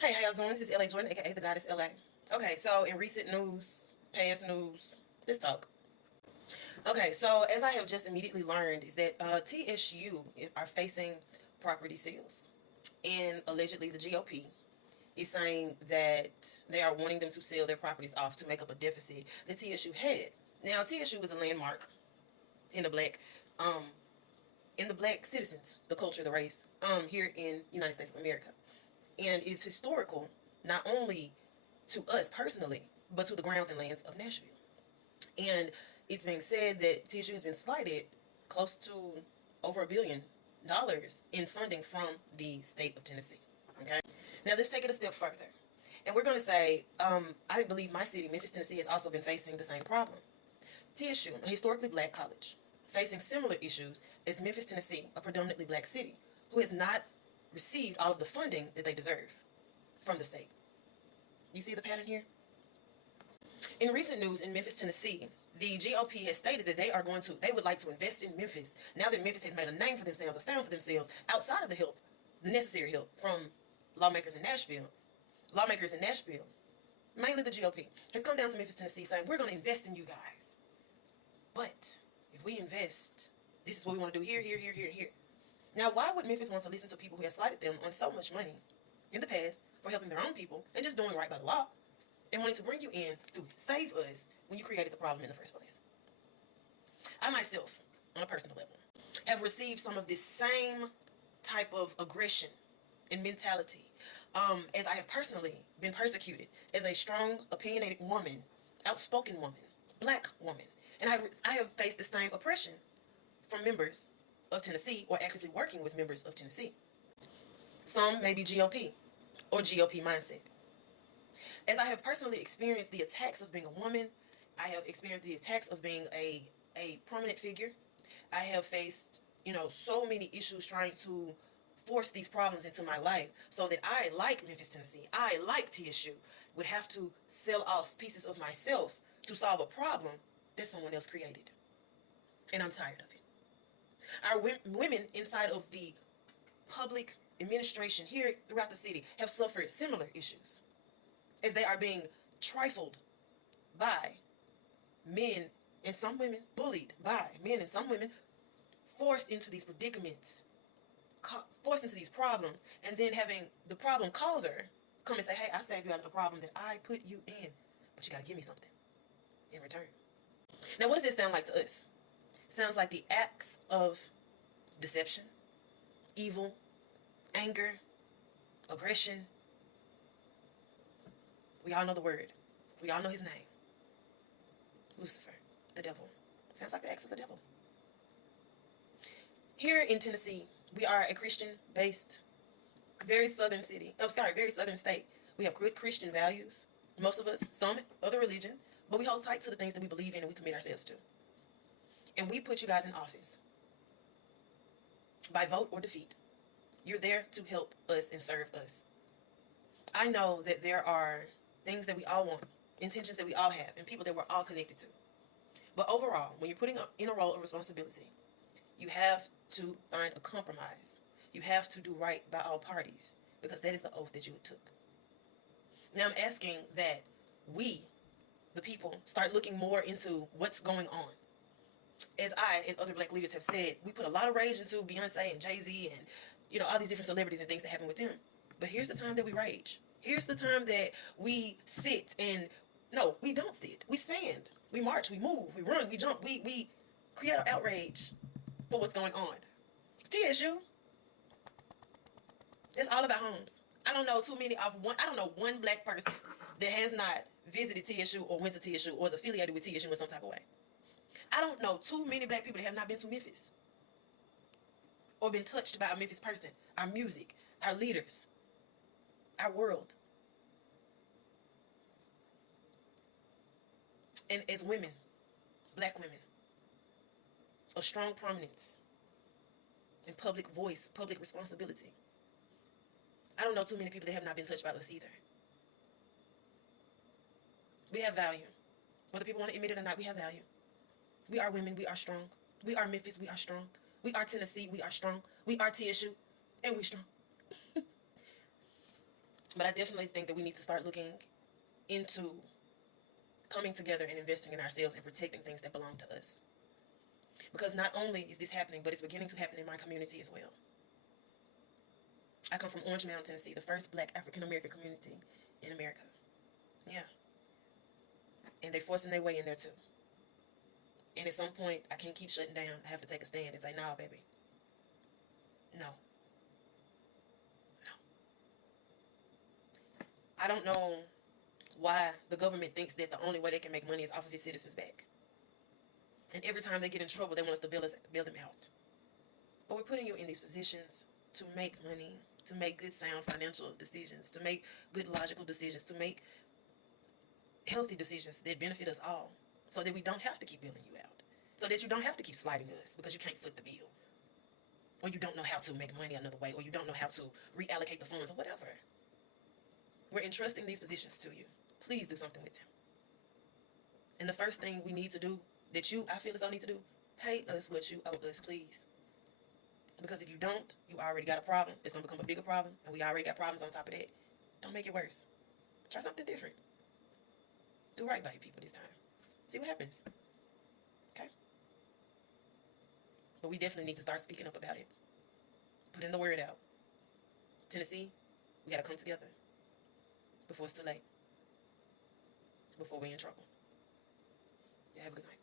Hey, how y'all doing? This is LA Jordan, aka the Goddess LA. Okay, so in recent news, past news, let's talk. Okay, so as I have just immediately learned, is that TSU are facing property sales, and allegedly the GOP is saying that they are wanting them to sell their properties off to make up a deficit that TSU had. Now, TSU is a landmark in the um, black citizens, the culture, the race, here in United States of America. And it is historical, not only to us personally, but to the grounds and lands of Nashville. And it's being said that TSU has been slighted close to over $1 billion in funding from the state of Tennessee. Okay. Now let's take it a step further. And we're going to say, I believe my city, Memphis, Tennessee, has also been facing the same problem. TSU, a historically black college, facing similar issues as Memphis, Tennessee, a predominantly black city, who has not received all of the funding that they deserve from the state. You see the pattern here? In recent news in Memphis, Tennessee, the GOP has stated that they would like to invest in Memphis now that Memphis has made a name for themselves, a sound for themselves, outside of the help, the necessary help from lawmakers in Nashville. Lawmakers in Nashville, mainly the GOP, has come down to Memphis, Tennessee saying, we're going to invest in you guys. But if we invest, this is what we want to do here, here, here, here, here. Now, why would Memphis want to listen to people who have slighted them on so much money in the past for helping their own people and just doing right by the law and wanting to bring you in to save us when you created the problem in the first place? I myself, on a personal level, have received some of this same type of aggression and mentality as I have personally been persecuted as a strong, opinionated woman, outspoken woman, black woman. And I have faced the same oppression from members of Tennessee or actively working with members of Tennessee. Some may be GOP or GOP mindset. As I have personally experienced the attacks of being a woman, I have experienced the attacks of being a prominent figure. I have faced, so many issues trying to force these problems into my life so that I, like Memphis, Tennessee, I, like TSU, would have to sell off pieces of myself to solve a problem that someone else created. And I'm tired of it. Our women inside of the public administration here throughout the city have suffered similar issues as they are being trifled by men and some women, bullied by men and some women, forced into these predicaments, forced into these problems, and then having the problem causer come and say, hey, I saved you out of the problem that I put you in, but you got to give me something in return. Now, what does this sound like to us? It sounds like the acts of deception, evil, anger, aggression. We all know the word. We all know his name. Lucifer, the devil. Sounds like the acts of the devil. Here in Tennessee, we are a Christian-based, very southern state. We have good Christian values. Most of us, some other religion, but we hold tight to the things that we believe in and we commit ourselves to. And we put you guys in office by vote or defeat. You're there to help us and serve us. I know that there are things that we all want, intentions that we all have, and people that we're all connected to. But overall, when you're putting in a role of responsibility, you have to find a compromise. You have to do right by all parties, because that is the oath that you took. Now I'm asking that we, the people, start looking more into what's going on. As I and other black leaders have said, we put a lot of rage into Beyonce and Jay-Z and, all these different celebrities and things that happen with them. But here's the time that we rage. Here's the time that we sit and, no, we don't sit. We stand. We march. We move. We run. We jump. We create an outrage for what's going on. TSU, it's all about homes. I don't know one black person that has not visited TSU or went to TSU or is affiliated with TSU in some type of way. I don't know too many black people that have not been to Memphis or been touched by a Memphis person, our music, our leaders, our world. And as women, black women, a strong prominence in public voice, public responsibility. I don't know too many people that have not been touched by us either. We have value. Whether people want to admit it or not, we have value. We are women, we are strong. We are Memphis, we are strong. We are Tennessee, we are strong. We are TSU, and we're strong. But I definitely think that we need to start looking into coming together and investing in ourselves and protecting things that belong to us. Because not only is this happening, but it's beginning to happen in my community as well. I come from Orange Mound, Tennessee, the first black African American community in America. Yeah. And they're forcing their way in there too. And at some point, I can't keep shutting down. I have to take a stand and say, nah, baby. No. No. I don't know why the government thinks that the only way they can make money is off of its citizens' back. And every time they get in trouble, they want us to bail them out. But we're putting you in these positions to make money, to make good, sound financial decisions, to make good, logical decisions, to make healthy decisions that benefit us all, so that we don't have to keep bailing you out, so that you don't have to keep sliding us because you can't foot the bill, or you don't know how to make money another way, or you don't know how to reallocate the funds, or whatever. We're entrusting these positions to you. Please do something with them. And the first thing we need to do, that I feel as though need to do, pay us what you owe us, please. Because if you don't, you already got a problem. It's going to become a bigger problem, and we already got problems on top of that. Don't make it worse. Try something different. Do right by your people this time. See what happens. Okay? But we definitely need to start speaking up about it. Putting the word out. Tennessee, we got to come together before it's too late. Before we're in trouble. Yeah, have a good night.